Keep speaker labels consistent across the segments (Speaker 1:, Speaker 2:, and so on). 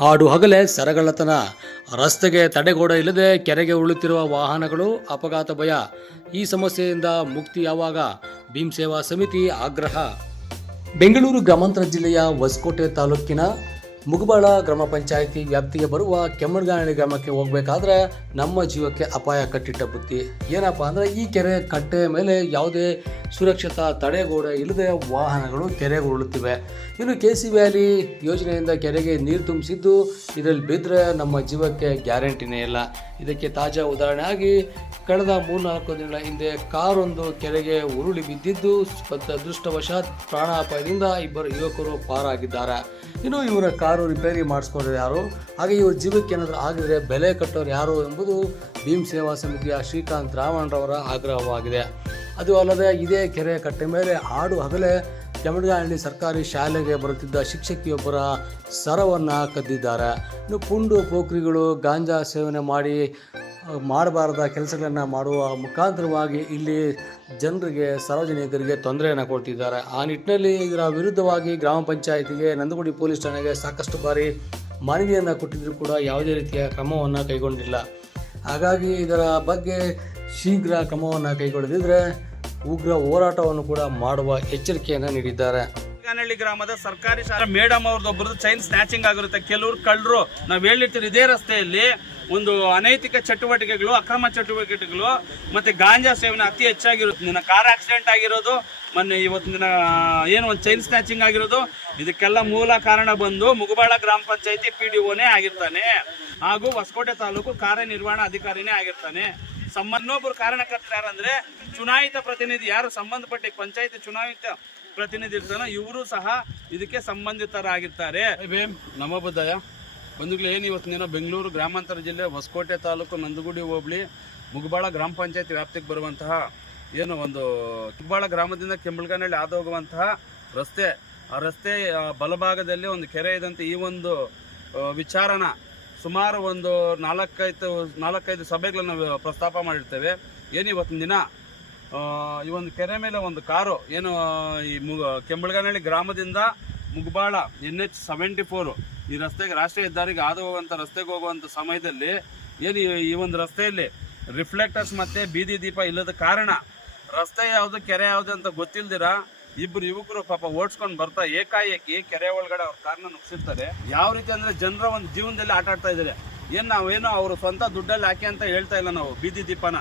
Speaker 1: ಆಡು ಹಗಲೇ ಸರಗಳತನ ರಸ್ತೆಗೆ ತಡೆಗೋಡ ಇಲ್ಲದೆ ಕೆರೆಗೆ ಉಳುತ್ತಿರುವ ವಾಹನಗಳು ಅಪಘಾತ ಭಯ. ಈ ಸಮಸ್ಯೆಯಿಂದ ಮುಕ್ತಿ ಯಾವಾಗ? ಭೀಮ್ ಸೇವಾ ಸಮಿತಿ ಆಗ್ರಹ. ಬೆಂಗಳೂರು ಗ್ರಾಮಾಂತರ ಜಿಲ್ಲೆಯ ಹೊಸಕೋಟೆ ತಾಲೂಕಿನ ಮುಗಬಾಳ ಗ್ರಾಮ ಪಂಚಾಯಿತಿ ವ್ಯಾಪ್ತಿಗೆ ಬರುವ ಕೆಮ್ಮಣ್ಗಾನಹಳ್ಳಿ ಗ್ರಾಮಕ್ಕೆ ಹೋಗಬೇಕಾದ್ರೆ ನಮ್ಮ ಜೀವಕ್ಕೆ ಅಪಾಯ ಕಟ್ಟಿಟ್ಟ ಬುತ್ತಿ ಏನಪ್ಪ ಅಂದರೆ ಈ ಕೆರೆ ಕಟ್ಟೆ ಮೇಲೆ ಯಾವುದೇ ಸುರಕ್ಷತಾ ತಡೆಗೋಡೆ ಇಲ್ಲದೆ ವಾಹನಗಳು ಕೆರೆಗೆ ಉರುಳುತ್ತಿವೆ ಇನ್ನು ಕೆ ಸಿ ವ್ಯಾಲಿ ಯೋಜನೆಯಿಂದ ಕೆರೆಗೆ ನೀರು ತುಂಬಿಸಿದ್ದು ಇದರಲ್ಲಿ ಬಿದ್ದರೆ ನಮ್ಮ ಜೀವಕ್ಕೆ ಗ್ಯಾರಂಟಿನೇ ಇಲ್ಲ. ಇದಕ್ಕೆ ತಾಜಾ ಉದಾಹರಣೆ ಆಗಿ ಕಳೆದ ಮೂರ್ನಾಲ್ಕು ದಿನಗಳ ಹಿಂದೆ ಕಾರೊಂದು ಕೆರೆಗೆ ಉರುಳಿ ಬಿದ್ದಿದ್ದು ಅದೃಷ್ಟವಶಾತ್ ಪ್ರಾಣಾಪಾಯದಿಂದ ಇಬ್ಬರು ಯುವಕರು ಪಾರಾಗಿದ್ದಾರೆ. ಇನ್ನು ಇವರ ಕಾರು ರಿಪೇರಿ ಮಾಡಿಸ್ಕೊಂಡ್ರೆ ಯಾರು? ಹಾಗೆ ಇವ್ರ ಜೀವಕ್ಕೆ ಏನಾದರೂ ಆಗಿದ್ರೆ ಬೆಲೆ ಕಟ್ಟೋರು ಯಾರು ಎಂಬುದು ಭೀಮ್ ಸೇವಾ ಸಮಿತಿಯ ಶ್ರೀಕಾಂತ್ ರಾವಣ್ರವರ ಆಗ್ರಹವಾಗಿದೆ. ಅದು ಅಲ್ಲದೆ ಇದೇ ಕೆರೆ ಕಟ್ಟೆ ಮೇಲೆ ಆಡು ಹಗಲೇ ಕೆಮಡಗಹಳ್ಳಿ ಸರ್ಕಾರಿ ಶಾಲೆಗೆ ಬರುತ್ತಿದ್ದ ಶಿಕ್ಷಕಿಯೊಬ್ಬರ ಸರವನ್ನು ಕದ್ದಿದ್ದಾರೆ. ಇನ್ನು ಪುಂಡು ಪೋಖ್ರಿಗಳು ಗಾಂಜಾ ಸೇವನೆ ಮಾಡಿ ಮಾಡಬಾರದ ಕೆಲಸಗಳನ್ನು ಮಾಡುವ ಮುಖಾಂತರವಾಗಿ ಇಲ್ಲಿ ಜನರಿಗೆ, ಸಾರ್ವಜನಿಕರಿಗೆ ತೊಂದರೆಯನ್ನು ಕೊಡ್ತಿದ್ದಾರೆ. ಆ ನಿಟ್ಟಿನಲ್ಲಿ ಇದರ ವಿರುದ್ಧವಾಗಿ ಗ್ರಾಮ ಪಂಚಾಯಿತಿಗೆ ನಂದಗುಡಿ ಪೊಲೀಸ್ ಠಾಣೆಗೆ ಸಾಕಷ್ಟು ಬಾರಿ ಮನವಿಯನ್ನು ಕೊಟ್ಟಿದ್ದರೂ ಕೂಡ ಯಾವುದೇ ರೀತಿಯ ಕ್ರಮವನ್ನು ಕೈಗೊಂಡಿಲ್ಲ. ಹಾಗಾಗಿ ಇದರ ಬಗ್ಗೆ ಶೀಘ್ರ ಕ್ರಮವನ್ನು ಕೈಗೊಳ್ಳದಿದ್ದರೆ ಉಗ್ರ ಹೋರಾಟವನ್ನು ಕೂಡ ಮಾಡುವ ಎಚ್ಚರಿಕೆಯನ್ನು ನೀಡಿದ್ದಾರೆ.
Speaker 2: ಕಾನಹಳ್ಳಿ ಗ್ರಾಮದ ಸರ್ಕಾರಿ ಶಾಲೆ ಮೇಡಮ್ ಅವ್ರದ್ದು ಒಬ್ಬರದ್ದು ಚೈನ್ ಸ್ನ್ಯಾಚಿಂಗ್ ಆಗಿರುತ್ತೆ. ಕೆಲವರು ಕಳ್ಳರು, ನಾವು ಹೇಳಿರ್ತೀವಿ ಇದೇ ರಸ್ತೆಯಲ್ಲಿ ಒಂದು ಅನೈತಿಕ ಚಟುವಟಿಕೆಗಳು, ಅಕ್ರಮ ಚಟುವಟಿಕೆಗಳು, ಮತ್ತೆ ಗಾಂಜಾ ಸೇವನೆ ಅತಿ ಹೆಚ್ಚಾಗಿರುತ್ತೆ ನಿನ್ನ ಕಾರ್ ಆಕ್ಸಿಡೆಂಟ್ ಆಗಿರೋದು, ಮೊನ್ನೆ ಇವತ್ತು ದಿನ ಏನು ಒಂದು ಚೈನ್ ಸ್ನ್ಯಾಚಿಂಗ್ ಆಗಿರೋದು, ಇದಕ್ಕೆಲ್ಲ ಮೂಲ ಕಾರಣ ಬಂದು ಮುಗಬಾಳ ಗ್ರಾಮ ಪಂಚಾಯತಿ ಪಿ ಡಿ ಓನೇ ಆಗಿರ್ತಾನೆ. ಹಾಗೂ ಹೊಸಕೋಟೆ ತಾಲೂಕು ಕಾರ್ಯನಿರ್ವಹಣಾ ಅಧಿಕಾರಿನೇ ಆಗಿರ್ತಾನೆ. ಸಂಬಂಧ ಇನ್ನೊಬ್ರು ಕಾರಣಕರ್ತರು ಯಾರಂದ್ರೆ, ಚುನಾಯಿತ ಪ್ರತಿನಿಧಿ ಯಾರು ಸಂಬಂಧಪಟ್ಟ ಪಂಚಾಯಿತಿ ಚುನಾಯಿತ ಪ್ರತಿನಿಧಿ ಇರ್ತಾನೋ, ಇವರು ಸಹ ಇದಕ್ಕೆ ಸಂಬಂಧಿತರಾಗಿರ್ತಾರೆ. ನಮ್ಮ ನಮ ಬುದ್ಧಯ ಬಂಧುಗಳು ಏನು ಇವತ್ತು ದಿನ ಬೆಂಗಳೂರು ಗ್ರಾಮಾಂತರ ಜಿಲ್ಲೆ ಹೊಸಕೋಟೆ ತಾಲೂಕು ನಂದಗುಡಿ, ಹೋಬಳಿ, ಮುಗಬಾಳ ಗ್ರಾಮ ಪಂಚಾಯತಿ ವ್ಯಾಪ್ತಿಗೆ ಬರುವಂತಹ ಏನು ಒಂದು ಮುಗಬಾಳ ಗ್ರಾಮದಿಂದ ಕೆಂಬಳಗನಹಳ್ಳಿ ಆದ ಹೋಗುವಂತಹ ರಸ್ತೆ, ಆ ರಸ್ತೆ ಬಲಭಾಗದಲ್ಲಿ ಒಂದು ಕೆರೆ ಇದಂತೆ ಈ ಒಂದು ವಿಚಾರನ ಸುಮಾರು ಒಂದು ನಾಲ್ಕೈದು ನಾಲ್ಕೈದು ಸಭೆಗಳನ್ನು ಪ್ರಸ್ತಾಪ ಮಾಡಿರ್ತೇವೆ. ಏನು ಇವತ್ತಿನ ದಿನ ಈ ಒಂದು ಕೆರೆ ಮೇಲೆ ಒಂದು ಕಾರು, ಏನು ಈ ಮುಗ, ಕೆಂಬಳಗನಹಳ್ಳಿ ಗ್ರಾಮದಿಂದ Mugabala N H seventy four ಈ ರಸ್ತೆಗೆ ರಾಷ್ಟ್ರೀಯ ಹೆದ್ದಾರಿಗೆ ಹಾದು ಹೋಗುವಂಥ ರಸ್ತೆಗೆ ಹೋಗುವಂಥ ಸಮಯದಲ್ಲಿ ಏನು ಈ- ಈ ಒಂದು ರಸ್ತೆಯಲ್ಲಿ ರಿಫ್ಲೆಕ್ಟರ್ಸ್ ಮತ್ತೆ ಬೀದಿ ದೀಪ ಇಲ್ಲದ ಕಾರಣ ರಸ್ತೆ ಯಾವುದು, ಕೆರೆ ಯಾವುದು ಅಂತ ಗೊತ್ತಿಲ್ದಿರ ಇಬ್ರು ಯುವಕರು ಪಾಪ ಓಡಿಸ್ಕೊಂಡು ಬರ್ತಾ ಏಕಾಏಕಿ ಕೆರೆ ಒಳಗಡೆ ಅವ್ರ ಕಾರ್ನ ನುಗ್ಸಿರ್ತಾರೆ. ಯಾವ ರೀತಿ ಅಂದ್ರೆ ಜನರ ಒಂದು ಜೀವನದಲ್ಲಿ ಆಟ ಆಡ್ತಾ ಇದ್ದಾರೆ ಏನು ನಾವೇನು ಅವ್ರ ಸ್ವಂತ ದುಡ್ಡಲ್ಲಿ ಹಾಕಿ ಅಂತ ಹೇಳ್ತಾ ಇಲ್ಲ ನಾವು ಬೀದಿ ದೀಪನ.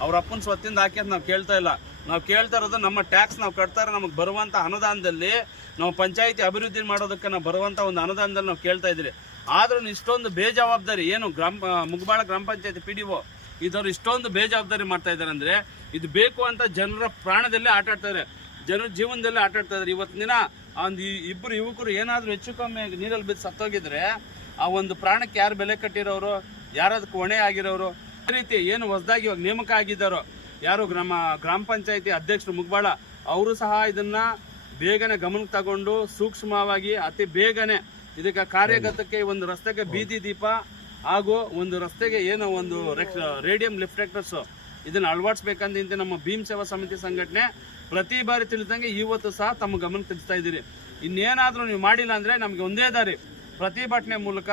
Speaker 2: ಅವ್ರ ಅಪ್ಪನ ಸ್ವತ್ತಿಂದ ಹಾಕಿ ಅಂತ ನಾವು ಕೇಳ್ತಾ ಇಲ್ಲ. ನಾವು ಕೇಳ್ತಾ ಇರೋದು ನಮ್ಮ ಟ್ಯಾಕ್ಸ್ ನಾವು ಕಟ್ತಾರೆ ನಮಗೆ ಬರುವಂಥ ಅನುದಾನದಲ್ಲಿ ನಾವು ಪಂಚಾಯಿತಿ ಅಭಿವೃದ್ಧಿ ಮಾಡೋದಕ್ಕೆ ನಾವು ಬರುವಂಥ ಒಂದು ಅನುದಾನದಲ್ಲಿ ನಾವು ಕೇಳ್ತಾ ಇದ್ದೀರಿ. ಆದ್ರೂ ಇಷ್ಟೊಂದು ಬೇಜವಾಬ್ದಾರಿ, ಏನು ಗ್ರಾಮ ಮುಗಬಾಳ ಗ್ರಾಮ ಪಂಚಾಯತಿ ಪಿ ಡಿ ಒ ಇದವ್ರು ಇಷ್ಟೊಂದು ಬೇಜವಾಬ್ದಾರಿ ಮಾಡ್ತಾ ಇದ್ದಾರೆ ಅಂದ್ರೆ ಇದು ಬೇಕು ಅಂತ ಜನರ ಪ್ರಾಣದಲ್ಲೇ ಆಟ ಆಡ್ತಾರೆ. ಜನರ ಜೀವನದಲ್ಲಿ ಆಟ ಆಡ್ತಾ ಇವತ್ತಿನ ದಿನ ಒಂದು ಇಬ್ಬರು ಯುವಕರು ಏನಾದರೂ ಹೆಚ್ಚು ಕಮ್ಮಿ ನೀರಲ್ಲಿ ಬಿದ್ದು ಸತ್ತೋಗಿದ್ರೆ ಆ ಒಂದು ಪ್ರಾಣಕ್ಕೆ ಯಾರು ಬೆಲೆ ಕಟ್ಟಿರೋರು ಯಾರದಕ್ಕೆ ಹೊಣೆ ಆಗಿರೋರು ಈ ರೀತಿ ಏನು ಹೊಸದಾಗಿ ಇವಾಗ ನೇಮಕ ಆಗಿದ್ದಾರೋ ಯಾರು ಗ್ರಾಮ ಗ್ರಾಮ ಪಂಚಾಯತಿ ಅಧ್ಯಕ್ಷರು ಮುಗ್ಬಾಳ, ಅವರು ಸಹ ಇದನ್ನ ಬೇಗನೆ ಗಮನಕ್ಕೆ ತಗೊಂಡು ಸೂಕ್ಷ್ಮವಾಗಿ, ಅತಿ ಬೇಗನೆ ಇದಕ್ಕೆ ಕಾರ್ಯಗತಕ್ಕೆ ಒಂದು ರಸ್ತೆಗೆ ಬೀದಿ ದೀಪ ಹಾಗೂ ಒಂದು ರಸ್ತೆಗೆ ಏನೋ ಒಂದು ರೇಡಿಯಂ ಲಿಫ್ಲೆಕ್ಟರ್ಸ್ ಇದನ್ನ ಅಳವಡಿಸ್ಬೇಕಂತ ನಮ್ಮ ಭೀಮ್ ಸೇವಾ ಸಮಿತಿ ಸಂಘಟನೆ ಪ್ರತಿ ಬಾರಿ ತಿಳಿದಂಗೆ ಇವತ್ತು ಸಹ ತಮ್ಮ ಗಮನ ತಿಳಿಸ್ತಾ ಇದ್ದೀರಿ. ಇನ್ನೇನಾದರೂ ನೀವು ಮಾಡಿಲ್ಲ ಅಂದ್ರೆ ನಮಗೆ ಒಂದೇ ದಾರಿ. ಪ್ರತಿಭಟನೆ ಮೂಲಕ